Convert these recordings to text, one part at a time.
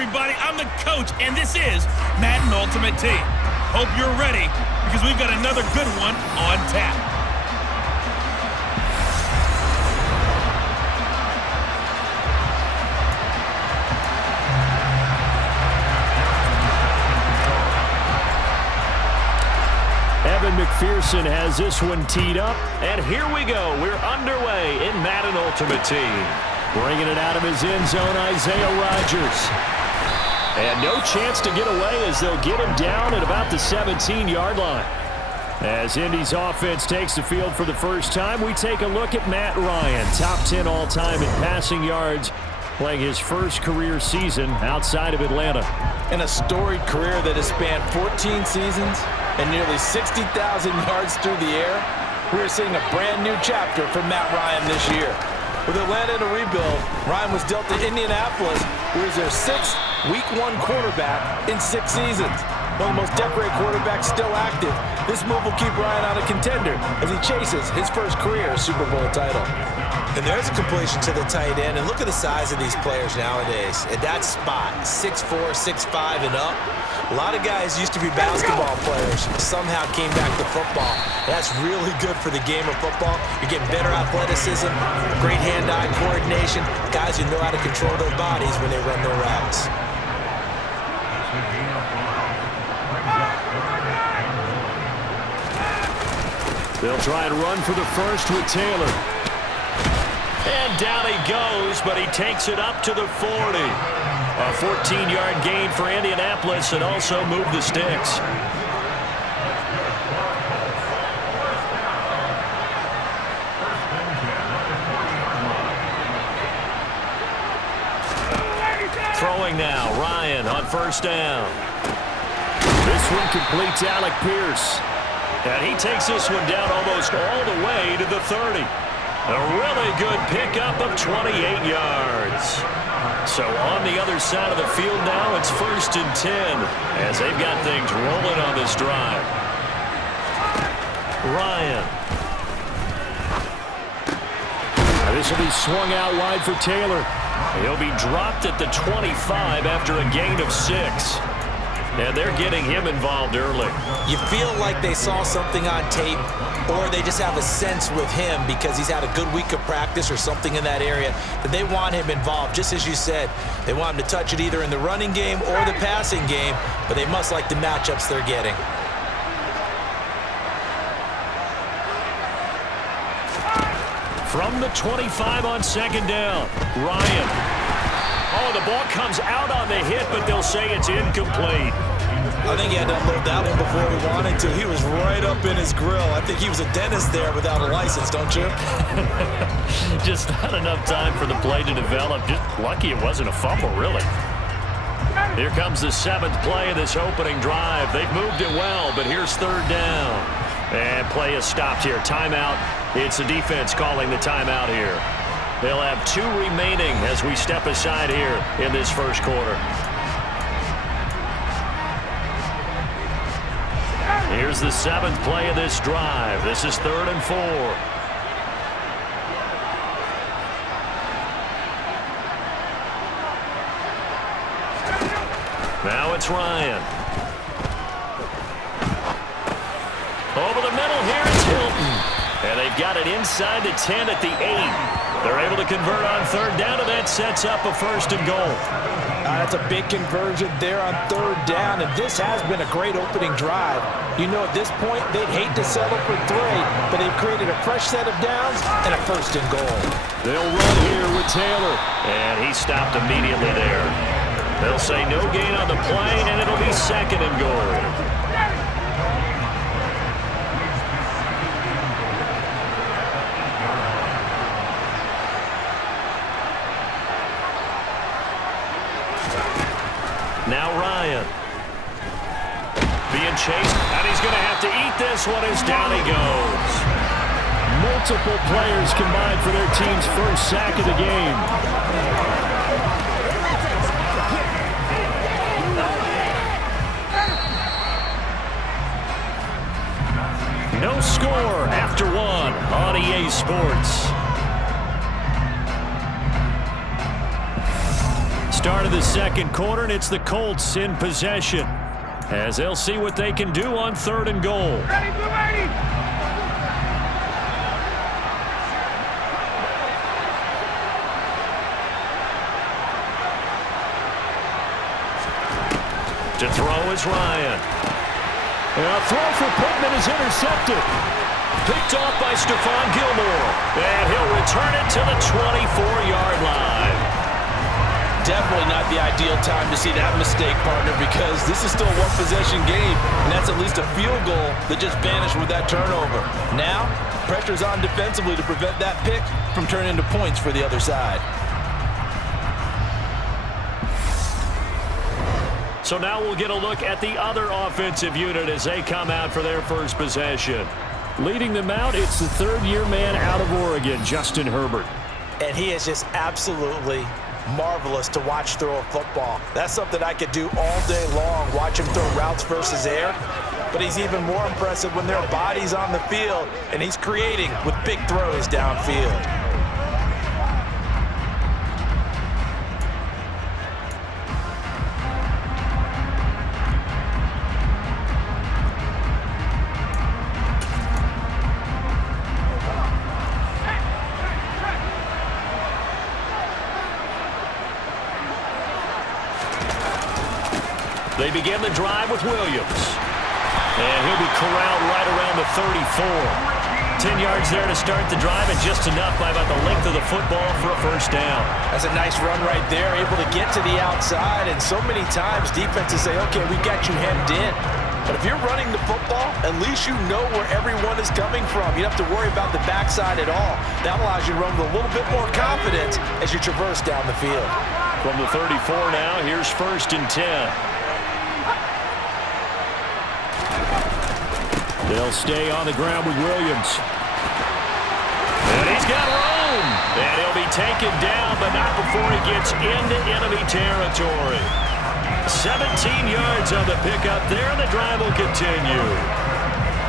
everybody. I'm the coach, and this is Madden Ultimate Team. Hope you're ready, because we've got another good one on tap. Evan McPherson has this one teed up, and here we go. We're underway in Madden Ultimate Team. Bringing it out of his end zone, Isaiah Rodgers. And no chance to get away as they'll get him down at about the 17-yard line. As Indy's offense takes the field for the first time, we take a look at Matt Ryan, top 10 all-time in passing yards, playing his first career season outside of Atlanta. In a storied career that has spanned 14 seasons and nearly 60,000 yards through the air, we're seeing a brand new chapter for Matt Ryan this year. With Atlanta in a rebuild, Ryan was dealt to Indianapolis, who is their sixth Week 1 quarterback in 6 seasons. One of the most decorated quarterbacks still active, this move will keep Ryan on a contender as he chases his first career Super Bowl title. And there's a completion to the tight end, and look at the size of these players nowadays. At that spot, 6'4", 6'5", and up. A lot of guys used to be basketball players, somehow came back to football. That's really good for the game of football. You're getting better athleticism, great hand-eye coordination, guys who know how to control their bodies when they run their routes. They'll try and run for the first with Taylor. And down he goes, but he takes it up to the 40. A 14-yard gain for Indianapolis and also move the sticks. Throwing now, Ryan on first down. This one complete to Alec Pierce. And he takes this one down almost all the way to the 30. A really good pickup of 28 yards. So on the other side of the field now, it's 1st and 10 as they've got things rolling on this drive. Ryan. This will be swung out wide for Taylor. He'll be dropped at the 25 after a gain of 6. And they're getting him involved early. You feel like they saw something on tape, or they just have a sense with him because he's had a good week of practice or something in that area that they want him involved. Just as you said, they want him to touch it either in the running game or the passing game, but they must like the matchups they're getting. From the 25 on second down, Ryan. Oh, the ball comes out on the hit, but they'll say it's incomplete. I think he had to unload that one before he wanted to. He was right up in his grill. I think he was a dentist there without a license, don't you? Just not enough time for the play to develop. Just lucky it wasn't a fumble, really. Here comes the 7th play of this opening drive. They've moved it well, but here's 3rd down. And play is stopped here. Timeout. It's the defense calling the timeout here. They'll have 2 remaining as we step aside here in this first quarter. Here's the 7th play of this drive. This is 3rd and 4. Now it's Ryan. Over the middle here is Hilton. And they've got it inside the 10 at the 8. They're able to convert on 3rd down, and that sets up a 1st and goal. That's a big conversion there on 3rd down, and this has been a great opening drive. You know, at this point, they'd hate to settle for 3, but they've created a fresh set of downs and a 1st and goal. They'll run here with Taylor, and he stopped immediately there. They'll say no gain on the play, and it'll be 2nd and goal. Now Ryan. Being chased, and he's going to have to eat this one as down he goes. Multiple players combined for their team's first sack of the game. No score after 1 on EA Sports. Start of the second quarter, and it's the Colts in possession, as they'll see what they can do on 3rd and goal. Ready, blue 80. To throw is Ryan. And a throw for Pittman is intercepted. Picked off by Stephon Gilmore. And he'll return it to the 24-yard line. Definitely not the ideal time to see that mistake, partner, because this is still a one-possession game, and that's at least a field goal that just vanished with that turnover. Now, pressure's on defensively to prevent that pick from turning into points for the other side. So now we'll get a look at the other offensive unit as they come out for their first possession. Leading them out, it's the third-year man out of Oregon, Justin Herbert. And he is just absolutely marvelous to watch throw a football. That's something I could do all day long, watch him throw routes versus air. But he's even more impressive when there are bodies on the field, and he's creating with big throws downfield. They begin the drive with Williams. And he'll be corralled right around the 34. 10 yards there to start the drive, and just enough by about the length of the football for a first down. That's a nice run right there, able to get to the outside, and so many times defenses say, okay, we got you hemmed in. But if you're running the football, at least you know where everyone is coming from. You don't have to worry about the backside at all. That allows you to run with a little bit more confidence as you traverse down the field. From the 34 now, here's 1st and 10. They'll stay on the ground with Williams. And he's got room. And he'll be taken down, but not before he gets into enemy territory. 17 yards on the pickup there, and the drive will continue.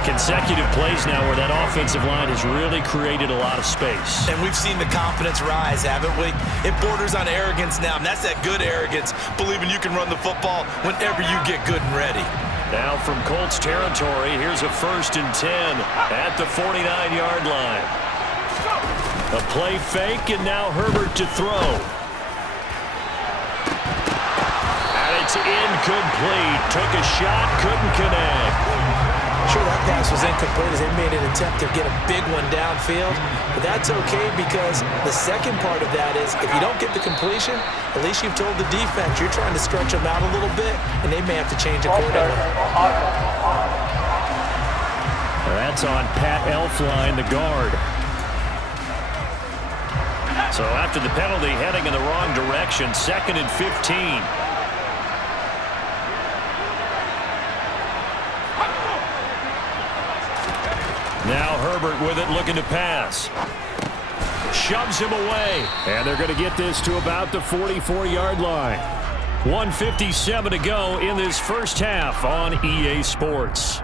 Consecutive plays now where that offensive line has really created a lot of space. And we've seen the confidence rise, haven't we? It borders on arrogance now, and that's that good arrogance, believing you can run the football whenever you get good and ready. Now from Colts territory, here's a 1st and 10 at the 49-yard line. A play fake, and now Herbert to throw. And it's incomplete. Took a shot, couldn't connect. Sure, that pass was incomplete as they made an attempt to get a big one downfield. But that's okay, because the second part of that is if you don't get the completion, at least you've told the defense you're trying to stretch them out a little bit, and they may have to change accordingly. That's on Pat Elflein, the guard. So after the penalty, heading in the wrong direction, 2nd and 15. Now Herbert with it, looking to pass. Shoves him away. And they're going to get this to about the 44-yard line. 1:57 to go in this first half on EA Sports.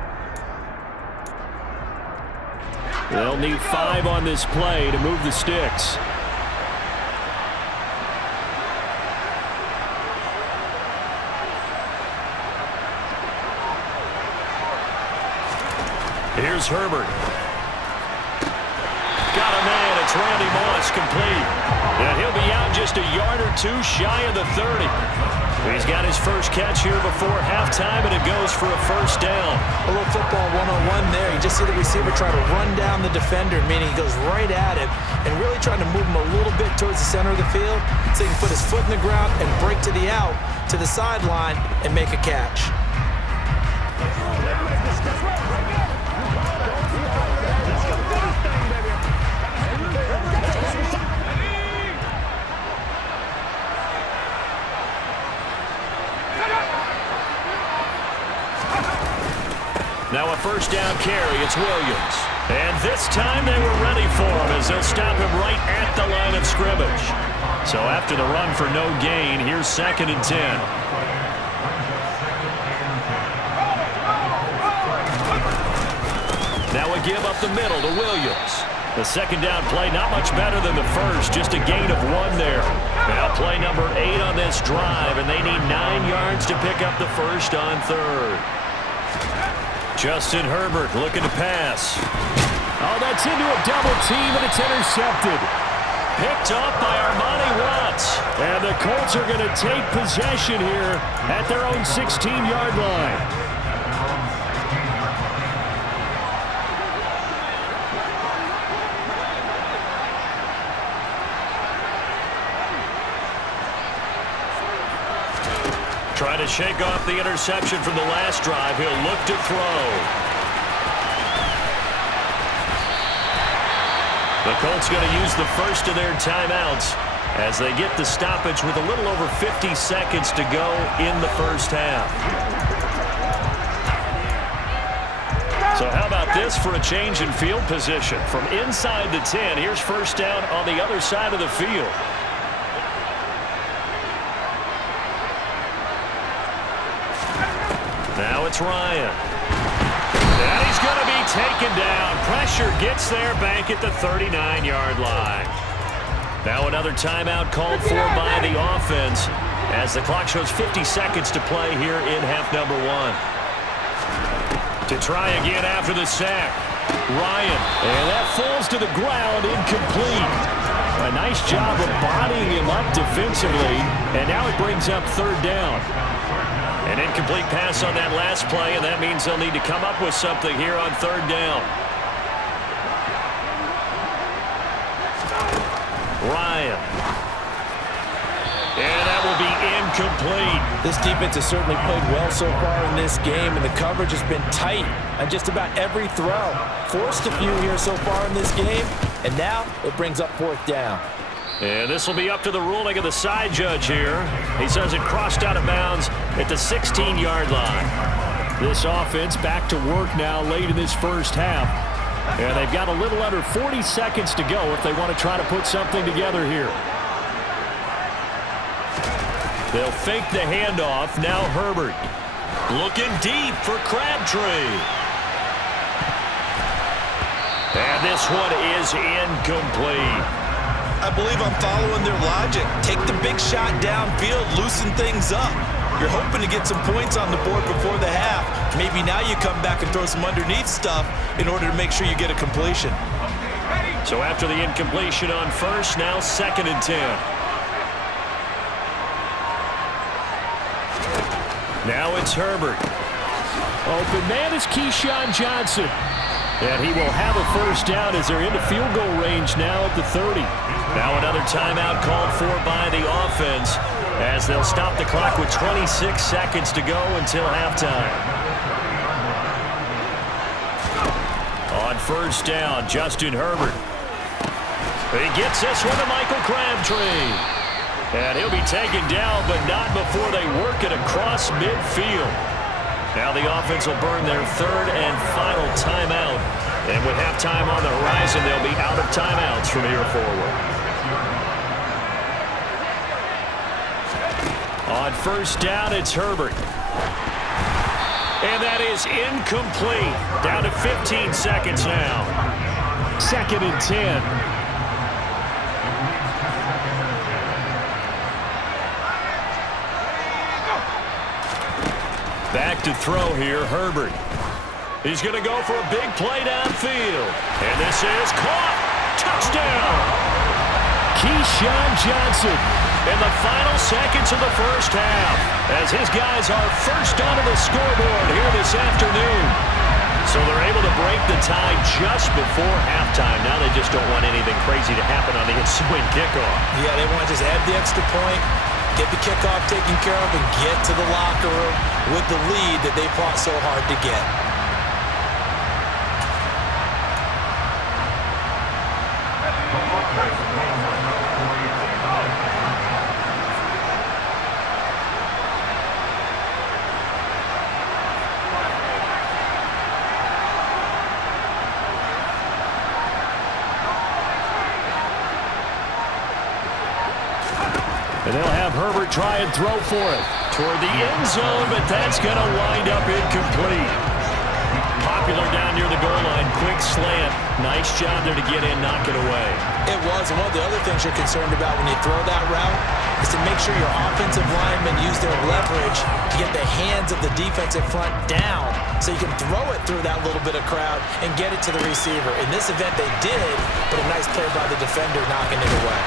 They'll need 5 on this play to move the sticks. Here's Herbert. Got a man. It's Randy Moss, complete. And he'll be out just a yard or two shy of the 30. He's got his first catch here before halftime, and it goes for a first down. A little football 101 there. You just see the receiver try to run down the defender, meaning he goes right at him and really trying to move him a little bit towards the center of the field so he can put his foot in the ground and break to the out, to the sideline, and make a catch. Now a first down carry. It's Williams. And this time they were ready for him as they'll stop him right at the line of scrimmage. So after the run for no gain, here's 2nd and 10. Now a give up the middle to Williams. The second down play not much better than the first, just a gain of 1 there. Now play number 8 on this drive, and they need 9 yards to pick up the first on third. Justin Herbert looking to pass. Oh, that's into a double team, and it's intercepted. Picked up by Armani Watts. And the Colts are going to take possession here at their own 16-yard line. Trying to shake off the interception from the last drive. He'll look to throw. The Colts going to use the first of their timeouts as they get the stoppage with a little over 50 seconds to go in the first half. So how about this for a change in field position? From inside the 10, here's first down on the other side of the field. Now it's Ryan. And he's going to be taken down. Pressure gets there back at the 39-yard line. Now another timeout called for by the offense as the clock shows 50 seconds to play here in half number 1. To try again after the sack. Ryan. And that falls to the ground, incomplete. A nice job of bodying him up defensively. And now it brings up third down. An incomplete pass on that last play, and that means they'll need to come up with something here on third down. Ryan. And that will be incomplete. This defense has certainly played well so far in this game, and the coverage has been tight on just about every throw. Forced a few here so far in this game, and now it brings up fourth down. And this will be up to the ruling of the side judge here. He says it crossed out of bounds at the 16-yard line. This offense back to work now late in this first half. And they've got a little under 40 seconds to go if they want to try to put something together here. They'll fake the handoff. Now Herbert. Looking deep for Crabtree. And this one is incomplete. I believe I'm following their logic. Take the big shot downfield, loosen things up. You're hoping to get some points on the board before the half. Maybe now you come back and throw some underneath stuff in order to make sure you get a completion. So after the incompletion on first, now 2nd and 10. Now it's Herbert. Open man is Keyshawn Johnson. And he will have a first down as they're into field goal range now at the 30. Now another timeout called for by the offense as they'll stop the clock with 26 seconds to go until halftime. On first down, Justin Herbert. He gets this one to Michael Crabtree. And he'll be taken down, but not before they work it across midfield. Now the offense will burn their third and final timeout. And with halftime on the horizon, they'll be out of timeouts from here forward. On first down, it's Herbert. And that is incomplete. Down to 15 seconds now. 2nd and 10. Back to throw here, Herbert. He's going to go for a big play downfield. And this is caught. Touchdown. Keyshawn Johnson. In the final seconds of the first half, as his guys are first onto the scoreboard here this afternoon. So they're able to break the tie just before halftime. Now they just don't want anything crazy to happen on the ensuing kickoff. Yeah, they want to just add the extra point, get the kickoff taken care of, and get to the locker room with the lead that they fought so hard to get. And they'll have Herbert try and throw for it. Toward the end zone, but that's going to wind up incomplete. popular down near the goal line. Quick slant. Nice job there to get in, knock it away. It was, and one of the other things you're concerned about when you throw that route is to make sure your offensive linemen use their leverage to get the hands of the defensive front down so you can throw it through that little bit of crowd and get it to the receiver. In this event, they did, but a nice play by the defender knocking it away.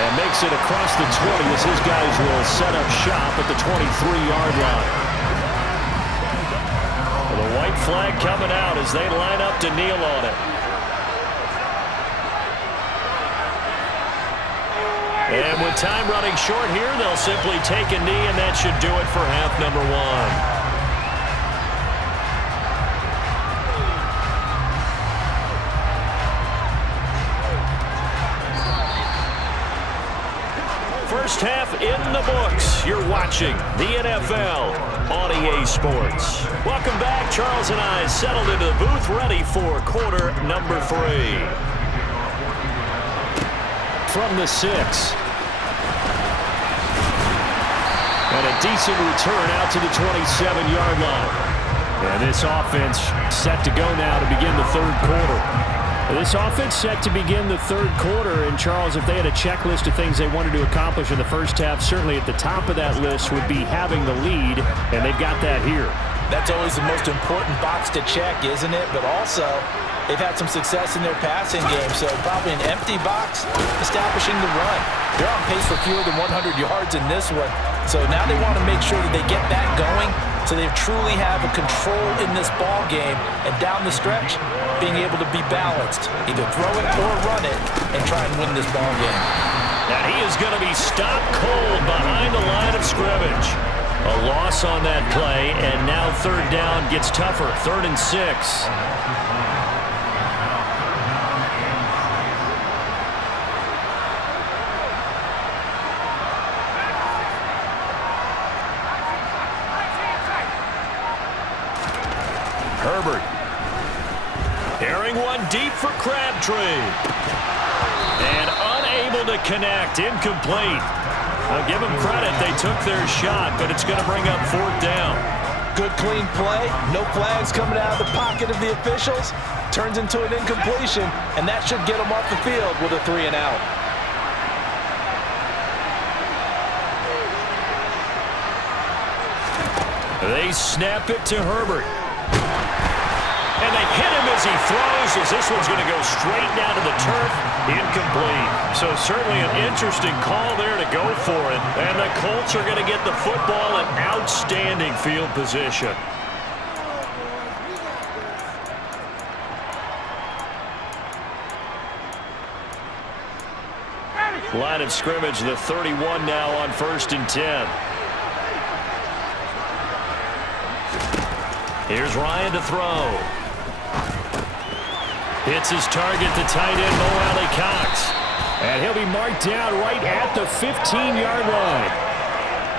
And makes it across the 20 as his guys will set up shop at the 23-yard line. The white flag coming out as they line up to kneel on it. And with time running short here, they'll simply take a knee, and that should do it for half number one. First half in the books. You're watching the NFL on EA Sports. Welcome back. Charles and I settled into the booth, ready for quarter number 3. From the 6. And a decent return out to the 27-yard line. And this offense set to go now to begin the third quarter. This offense set to begin the third quarter, and Charles, if they had a checklist of things they wanted to accomplish in the first half, certainly at the top of that list would be having the lead, and they've got that here. That's always the most important box to check, isn't it? But also, they've had some success in their passing game, so probably an empty box establishing the run. They're on pace for fewer than 100 yards in this one, so now they want to make sure that they get that going so they truly have a control in this ball game, and down the stretch, being able to be balanced. Either throw it or run it and try and win this ball game. And he is going to be stopped cold behind the line of scrimmage. A loss on that play, and now third down gets tougher. 3rd and 6. Herbert. Airing one deep for Crabtree. And unable to connect. Incomplete. I'll give them credit. They took their shot, but it's going to bring up 4th down. Good, clean play. No flags coming out of the pocket of the officials. Turns into an incompletion, and that should get them off the field with a 3 and out. They snap it to Herbert. And they hit him as he throws, as this one's going to go straight down to the turf. Incomplete. So certainly an interesting call there to go for it. And the Colts are going to get the football in outstanding field position. Line of scrimmage, the 31 now on 1st and 10. Here's Ryan to throw. Hits his target, the tight end, Mo Alley-Cox. And he'll be marked down right at the 15-yard line.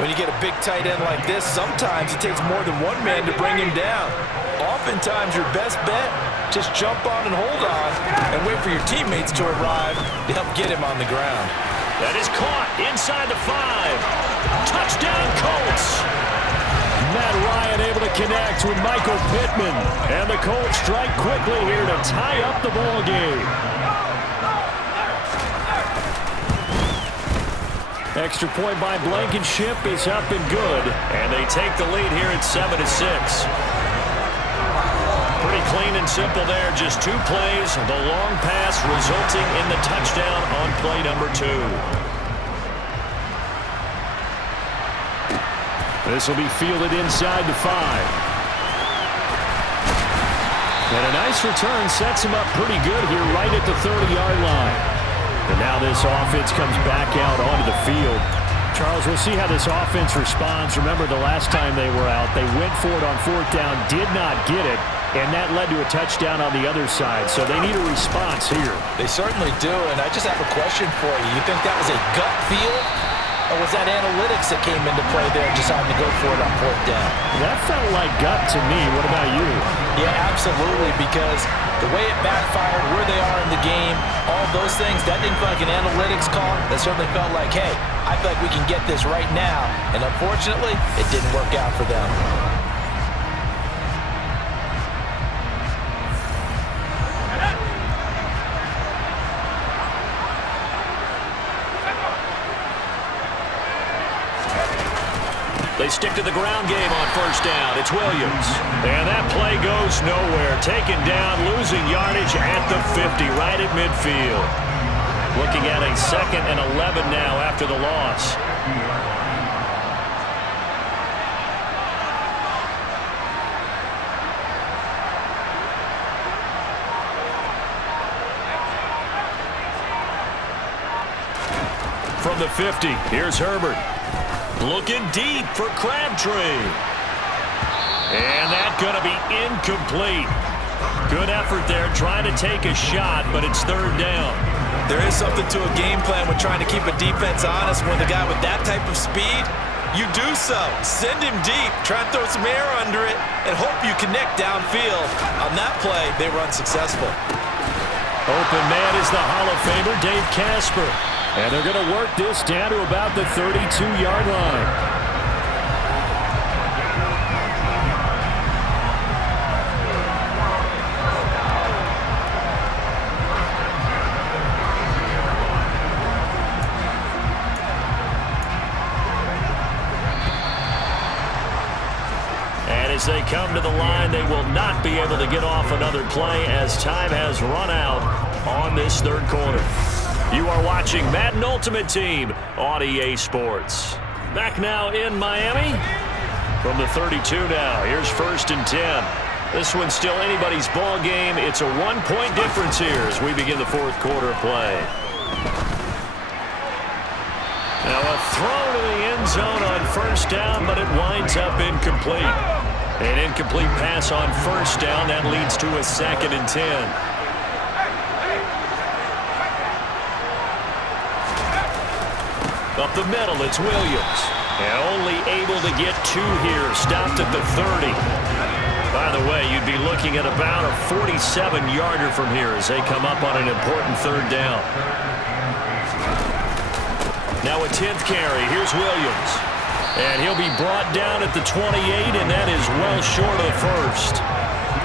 When you get a big tight end like this, sometimes it takes more than one man to bring him down. Oftentimes, your best bet, just jump on and hold on and wait for your teammates to arrive to help get him on the ground. That is caught inside the 5. Touchdown, Colts. Matt Ryan able to connect with Michael Pittman. And the Colts strike quickly here to tie up the ball game. Extra point by Blankenship is up and good. And they take the lead here at 7-6. Pretty clean and simple there. Just 2 plays. The long pass resulting in the touchdown on play number 2. This will be fielded inside the 5. And a nice return sets him up pretty good here right at the 30-yard line. And now this offense comes back out onto the field. Charles, we'll see how this offense responds. Remember, the last time they were out, they went for it on 4th down, did not get it, and that led to a touchdown on the other side. So they need a response here. They certainly do, and I just have a question for you. You think that was a gut feel? Or was that analytics that came into play there deciding to go for it on 4th down? That felt like gut to me. What about you? Yeah, absolutely, because the way it backfired, where they are in the game, all those things, that didn't feel like an analytics call. That certainly felt like, hey, I feel like we can get this right now. And unfortunately, it didn't work out for them. stick to the ground game on first down. It's Williams. And that play goes nowhere. Taken down, losing yardage at the 50, right at midfield. Looking at a 2nd and 11 now after the loss. From the 50, here's Herbert. Looking deep for Crabtree. And that's going to be incomplete. Good effort there, trying to take a shot, but it's 3rd down. There is something to a game plan with trying to keep a defense honest. When the guy with that type of speed, you do so. Send him deep, try and throw some air under it, and hope you connect downfield. On that play, they were unsuccessful. Open man is the Hall of Famer, Dave Casper. And they're going to work this down to about the 32-yard line. As they come to the line, they will not be able to get off another play as time has run out on this 3rd quarter. You are watching Madden Ultimate Team on EA Sports. Back now in Miami. From the 32 now, here's 1st and 10. This one's still anybody's ball game. It's a 1-point difference here as we begin the 4th quarter of play. Now a throw to the end zone on 1st down, but it winds up incomplete. An incomplete pass on 1st down. That leads to a 2nd and 10. Up the middle, it's Williams. And only able to get 2 here. Stopped at the 30. By the way, you'd be looking at about a 47-yarder from here as they come up on an important 3rd down. Now a 10th carry. Here's Williams. And he'll be brought down at the 28, and that is well short of the 1st.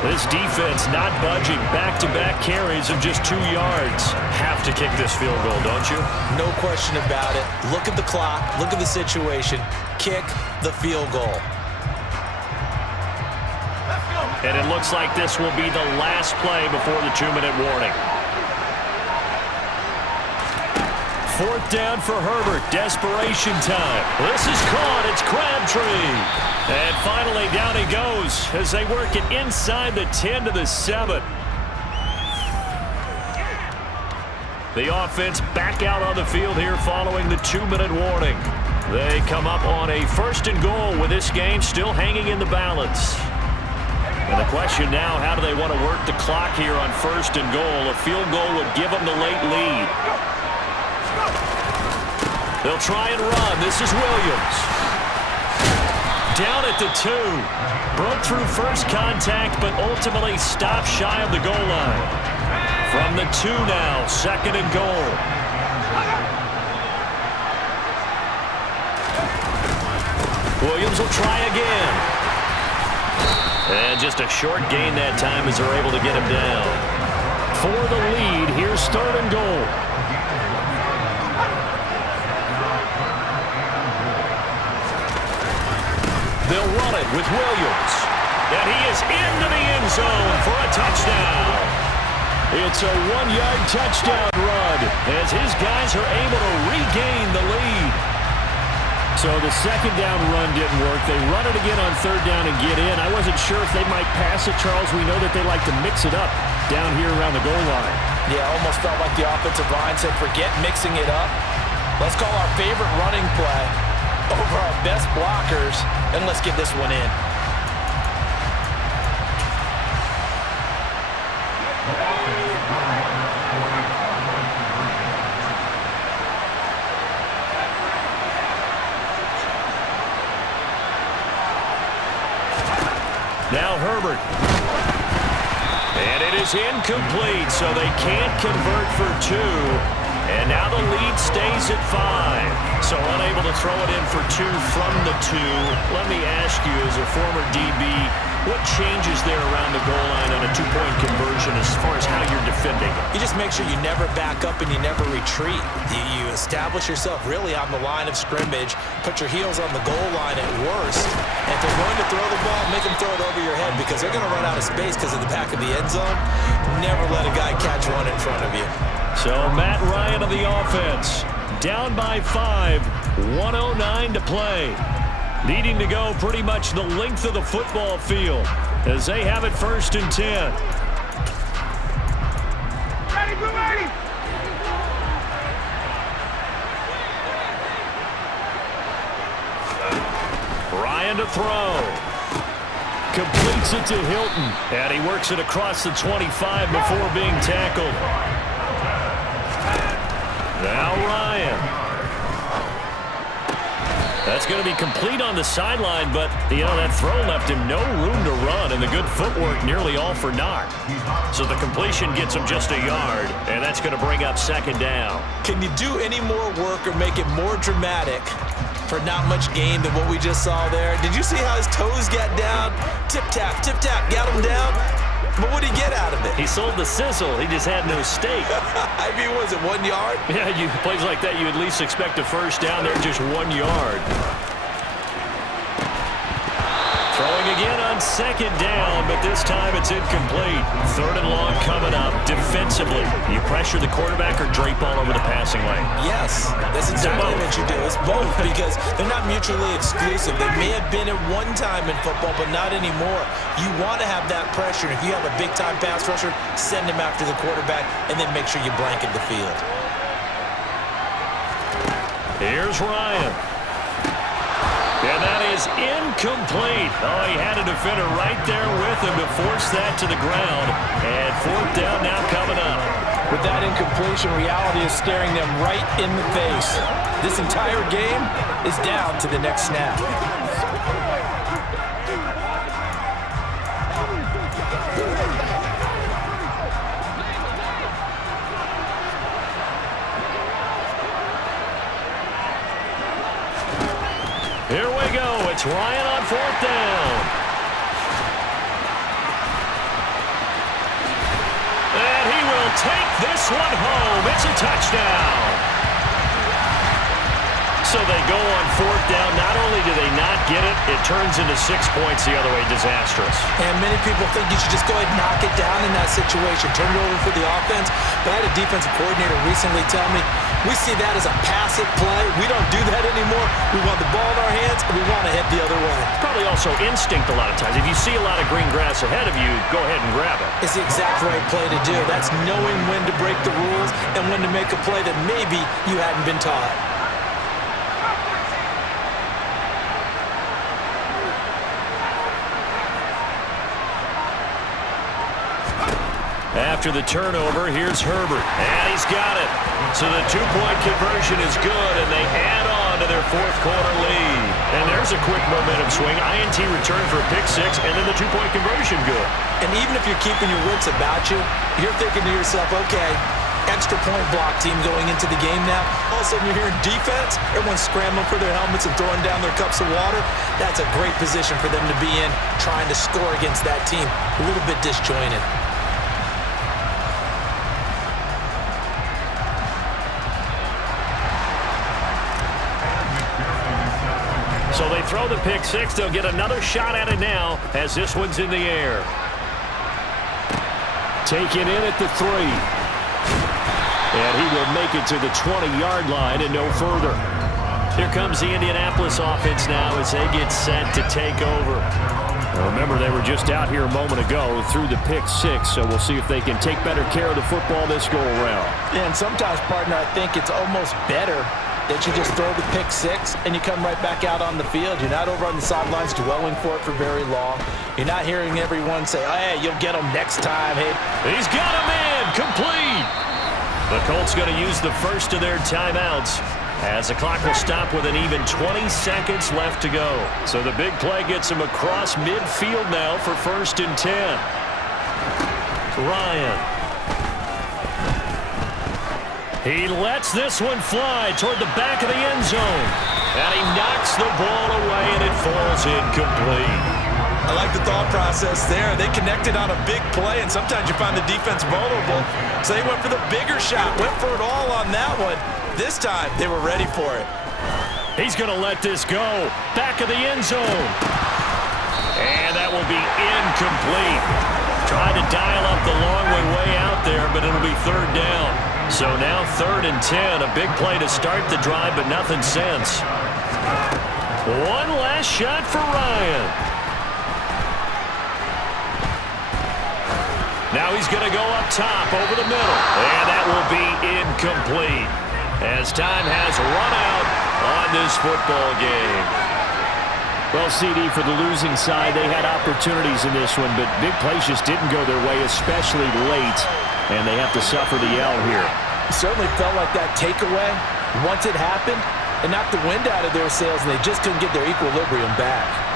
This defense not budging. Back-to-back carries of just 2 yards. Have to kick this field goal, don't you? No question about it. Look at the clock. Look at the situation. Kick the field goal. And it looks like this will be the last play before the 2-minute warning. 4th down for Herbert. Desperation time. This is caught. It's Crabtree. And finally down he goes as they work it inside the 10 to the 7. The offense back out on the field here following the 2-minute warning. They come up on a 1st and goal with this game still hanging in the balance. And the question now, how do they want to work the clock here on 1st and goal? A field goal would give them the late lead. They'll try and run. This is Williams. Down at the 2. Broke through first contact, but ultimately stopped shy of the goal line. From the 2 now, 2nd and goal. Williams will try again. And just a short gain that time as they're able to get him down. For the lead, here's 3rd and goal. They'll run it with Williams. And he is into the end zone for a touchdown. It's a 1-yard touchdown run as his guys are able to regain the lead. So the 2nd down run didn't work. They run it again on 3rd down and get in. I wasn't sure if they might pass it, Charles. We know that they like to mix it up down here around the goal line. Yeah, almost felt like the offensive line said, forget mixing it up. Let's call our favorite running play over our best blockers, and let's get this one in. Now Herbert. And it is incomplete, so they can't convert for 2. And now the lead stays at 5. So unable to throw it in for 2 from the 2. Let me ask you, as a former DB, what changes there around the goal line on a 2-point conversion as far as how you're defending it? You just make sure you never back up and you never retreat. You establish yourself really on the line of scrimmage, put your heels on the goal line at worst. And if they're going to throw the ball, make them throw it over your head because they're going to run out of space because of the back of the end zone. Never let a guy catch one in front of you. So Matt Ryan of the offense, down by 5, 1:09 to play. Needing to go pretty much the length of the football field as they have it 1st and 10. Ready. Ryan to throw. Completes it to Hilton. And he works it across the 25 before being tackled. Now Ryan. That's going to be complete on the sideline, but, that throw left him no room to run, and the good footwork nearly all for naught. So the completion gets him just a yard, and that's going to bring up 2nd down. Can you do any more work or make it more dramatic for not much gain than what we just saw there? Did you see how his toes got down? Tip-tap, got him down. But what did he get out of it? He sold the sizzle. He just had no steak. I mean, was it 1 yard? Yeah, plays like that, you at least expect a first down there, just 1 yard. Throwing again on 2nd down, but this time it's incomplete. 3rd and long coming up. Defensively, you pressure the quarterback or drape all over the passing lane? Yes, that's exactly what you do. It's both because they're not mutually exclusive. They may have been at one time in football, but not anymore. You want to have that pressure. If you have a big-time pass rusher, send him after the quarterback, and then make sure you blanket the field. Here's Ryan. And that is incomplete. Oh, he had a defender right there with him to force that to the ground. And 4th down now coming up. With that incompletion, reality is staring them right in the face. This entire game is down to the next snap. Here we go. It's Ryan on 4th down. And he will take this one home. It's a touchdown. So they go on 4th down. Not only do they not get it, it turns into 6 points the other way. Disastrous. And many people think you should just go ahead and knock it down in that situation. Turn it over for the offense. But I had a defensive coordinator recently tell me, we see that as a passive play. We don't do that anymore. We want the ball in our hands, and we want to head the other way. Probably also instinct a lot of times. If you see a lot of green grass ahead of you, go ahead and grab it. It's the exact right play to do. That's knowing when to break the rules and when to make a play that maybe you hadn't been taught. After the turnover, here's Herbert. And he's got it. So the 2-point conversion is good, and they add on to their 4th quarter lead. And there's a quick momentum swing. INT return for a pick 6, and then the 2-point conversion good. And even if you're keeping your wits about you, you're thinking to yourself, okay, extra point block team going into the game now. All of a sudden you're hearing defense, everyone's scrambling for their helmets and throwing down their cups of water. That's a great position for them to be in, trying to score against that team. A little bit disjointed. So they throw the pick 6. They'll get another shot at it now as this one's in the air. Taken in at the 3. And he will make it to the 20-yard line and no further. Here comes the Indianapolis offense now as they get set to take over. Now remember, they were just out here a moment ago through the pick 6, so we'll see if they can take better care of the football this go-around. Yeah, and sometimes, partner, I think it's almost better that you just throw the pick 6 and you come right back out on the field. You're not over on the sidelines dwelling for it for very long. You're not hearing everyone say, oh, hey, you'll get them next time. Hey, he's got a man complete. The Colts going to use the first of their timeouts as the clock will stop with an even 20 seconds left to go. So the big play gets him across midfield now for 1st and 10. Ryan. He lets this one fly toward the back of the end zone. And he knocks the ball away, and it falls incomplete. I like the thought process there. They connected on a big play, and sometimes you find the defense vulnerable. So they went for the bigger shot, went for it all on that one. This time, they were ready for it. He's going to let this go. Back of the end zone. And that will be incomplete. Tried to dial up the long way out there, but it'll be third down. So now 3rd and 10. A big play to start the drive, but nothing since. One last shot for Ryan. Now he's going to go up top over the middle. And that will be incomplete as time has run out on this football game. Well, CD, for the losing side, they had opportunities in this one, but big plays just didn't go their way, especially late, and they have to suffer the L here. It certainly felt like that takeaway, once it happened, it knocked the wind out of their sails, and they just couldn't get their equilibrium back.